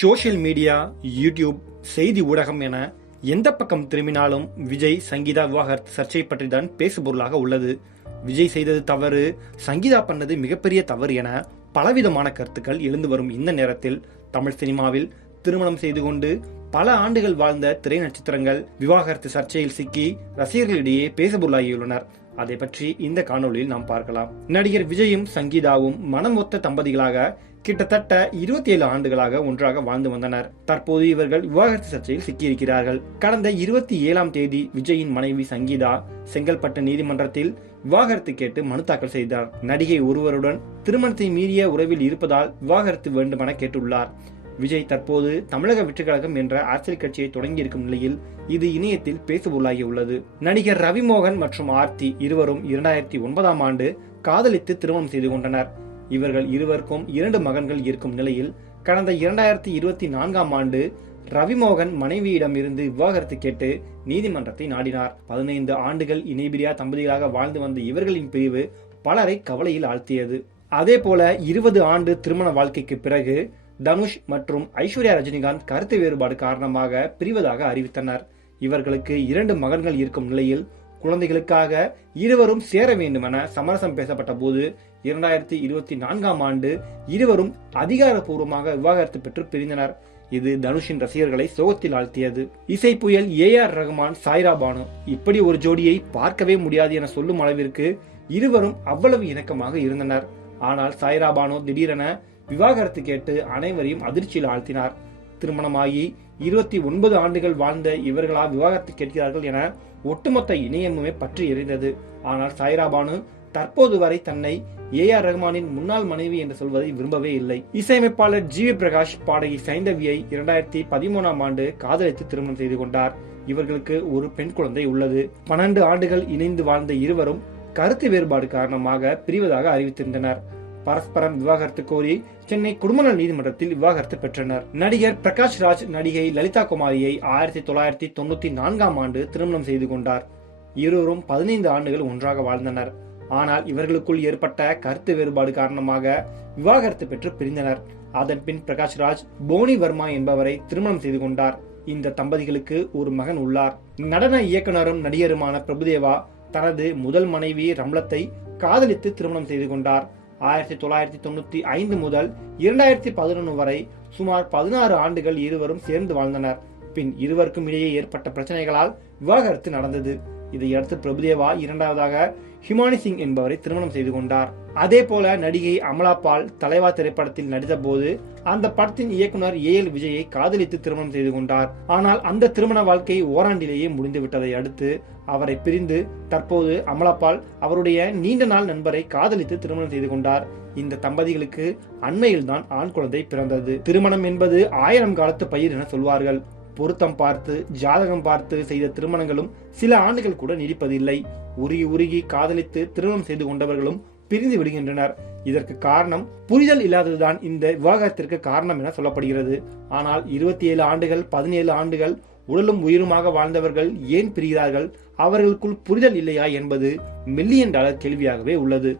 Social media, YouTube, செய்தி ஊடகம் என எந்த பக்கம் திரும்பினாலும் விஜய் சங்கீதா விவாகரத்து சர்ச்சை பற்றி தான் பேசுபொருளாக உள்ளது. விஜய் செய்தது தவறு, சங்கீதா பண்ணது மிகப்பெரிய தவறு என பலவிதமான கருத்துக்கள் எழுந்து வரும் இந்த நேரத்தில் தமிழ் சினிமாவில் திருமணம் செய்து கொண்டு பல ஆண்டுகள் வாழ்ந்த திரை நட்சத்திரங்கள் விவாகரத்து சர்ச்சையில் சிக்கி ரசிகர்களிடையே பேசுபொருளாகியுள்ளனர். அதை பற்றி இந்த காணொலியில் நாம் பார்க்கலாம். நடிகர் விஜயும் சங்கீதாவும் மனம் ஒத்த தம்பதிகளாக கிட்டத்தட்ட 27 ஆண்டுகளாக ஒன்றாக வாழ்ந்து வந்தனர். தற்போது இவர்கள் விவாகரத்து சர்ச்சையில் சிக்கியிருக்கிறார்கள். கடந்த 27ஆம் தேதி விஜயின் மனைவி சங்கீதா செங்கல்பட்டு நீதிமன்றத்தில் விவாகரத்து கேட்டு மனு தாக்கல் செய்தார். நடிகை ஒருவருடன் திருமணத்தை மீறிய உறவில் இருப்பதால் விவாகரத்து வேண்டுமென கேட்டுள்ளார். விஜய் தற்போது தமிழக வெற்றி கழகம் என்ற அரசியல் கட்சியை தொடங்கியிருக்கும் நிலையில் இது இணையத்தில் பேசுபொருளாகி உள்ளது. நடிகர் ரவிமோகன் மற்றும் ஆர்த்தி இருவரும் 2009ஆம் ஆண்டு காதலித்து திருமணம் செய்து கொண்டனர். இவர்கள் இருவருக்கும் 2 மகன்கள் இருக்கும் நிலையில் கடந்த 2024ஆம் ஆண்டு ரவிமோகன் மனைவியிடம் இருந்து விவாகரத்து கேட்டு நீதிமன்றத்தை நாடினார். 15 ஆண்டுகள் இணைபிரியா தம்பதிகளாக வாழ்ந்து வந்த இவர்களின் பிரிவு பலரை கவலையில் ஆழ்த்தியது. அதே போல 20 ஆண்டு திருமண வாழ்க்கைக்கு பிறகு தனுஷ் மற்றும் ஐஸ்வர்யா ரஜினிகாந்த் கருத்து வேறுபாடு காரணமாக பிரிவதாக அறிவித்தனர். இவர்களுக்கு 2 மகன்கள் இருக்கும் நிலையில் குழந்தைகளுக்காக இருவரும் சேர வேண்டும் என சமரசம் பேசப்பட்ட போது 2024ஆம் ஆண்டு இருவரும் அதிகாரப்பூர்வமாக விவாகரத்து பெற்று பிரிந்தனர். இது தனுஷின் ரசிகர்களை சோகத்தில் ஆழ்த்தியது. இசை புயல் ஏஆர் ரகுமான், சாய்ரா பானு இப்படி ஒரு ஜோடியை பார்க்கவே முடியாது என சொல்லும் அளவிற்கு இருவரும் அவ்வளவு இணக்கமாக இருந்தனர். ஆனால் சாய்ரா பானு திடீரென விவாகரத்து கேட்டு அனைவரையும் அதிர்ச்சியில் ஆழ்த்தினார். திருமணமாகி 29 ஆண்டுகள் வாழ்ந்த இவர்களா விவாகரத்து கேட்கிறார்கள் என ஒட்டுமொத்த இணையமுமே பற்றி எரிந்தது. ஆனால் சாய்ரா பானு தற்போது வரை தன்னை ஏஆர் ரகுமானின் முன்னாள் மனைவி என்று சொல்வதை விரும்பவே இல்லை. இசையமைப்பாளர் ஜிவி பிரகாஷ் பாடகி சைந்தவியை 2013ஆம் ஆண்டு காதலித்து திருமணம் செய்து கொண்டார். இவர்களுக்கு ஒரு பெண் குழந்தை உள்ளது. 12 ஆண்டுகள் இணைந்து வாழ்ந்த இருவரும் கருத்து வேறுபாடு காரணமாக பிரிவதாக அறிவித்திருந்தனர். பரஸ்பரம் விவாகரத்து கோரி சென்னை குடும்ப நீதிமன்றத்தில் விவாகரத்து பெற்றனர். நடிகர் பிரகாஷ் ராஜ் நடிகை லலிதா குமாரியை 1994ஆம் ஆண்டு திருமணம் செய்து கொண்டார். இருவரும் 15 ஆண்டுகள் ஒன்றாக வாழ்ந்தனர். ஆனால் இவர்களுக்குள் ஏற்பட்ட கருத்து வேறுபாடு காரணமாக விவாகரத்து பெற்று பிரிந்தனர். அதன் பின் பிரகாஷ் ராஜ் போனி வர்மா என்பவரை திருமணம் செய்து கொண்டார். இந்த தம்பதிகளுக்கு ஒரு மகன் உள்ளார். நடன இயக்குனரும் நடிகருமான பிரபுதேவா தனது முதல் மனைவி ரம்லத்தை காதலித்து திருமணம் செய்து கொண்டார். 1995 முதல் 2011 வரை சுமார் 16 ஆண்டுகள் இருவரும் சேர்ந்து வாழ்ந்தனர். பின் இருவருக்கும் இடையே ஏற்பட்ட பிரச்சனைகளால் விவாகரத்து நடந்தது. இதையடுத்து பிரபுதேவா இரண்டாவதாக ஹிமானி சிங் என்பவரை திருமணம் செய்து கொண்டார். அதே போல நடிகை அமலா பால் தலைவா திரைப்படத்தில் நடித்த போது அந்த படத்தின் இயக்குனர் AL விஜயை காதலித்து திருமணம் செய்து கொண்டார். ஆனால் அந்த திருமண வாழ்க்கை ஓராண்டிலேயே முடிந்து விட்டதை அடுத்து அவரை பிரிந்து தற்போது அமலா பால் அவருடைய நீண்ட நாள் நண்பரை காதலித்து திருமணம் செய்து கொண்டார். இந்த தம்பதிகளுக்கு அண்மையில் தான் ஆண் குழந்தை பிறந்தது. திருமணம் என்பது 1000 காலத்து பயிர் என சொல்வார்கள். பொருத்தம் பார்த்து ஜாதகம் பார்த்து செய்த திருமணங்களும் சில ஆண்டுகள் கூட நீடிப்பதில்லை. உருகி காதலித்து திருமணம் செய்து கொண்டவர்களும் பிரிந்து விடுகின்றனர். இதற்கு காரணம் புரிதல் இல்லாததுதான் இந்த விவாகரத்திற்கு காரணம் என சொல்லப்படுகிறது. ஆனால் 27 ஆண்டுகள் 17 ஆண்டுகள் உடலும் உயிருமாக வாழ்ந்தவர்கள் ஏன் பிரிகிறார்கள்? அவர்களுக்குள் புரிதல் இல்லையா என்பது $1,000,000 கேள்வியாகவே உள்ளது.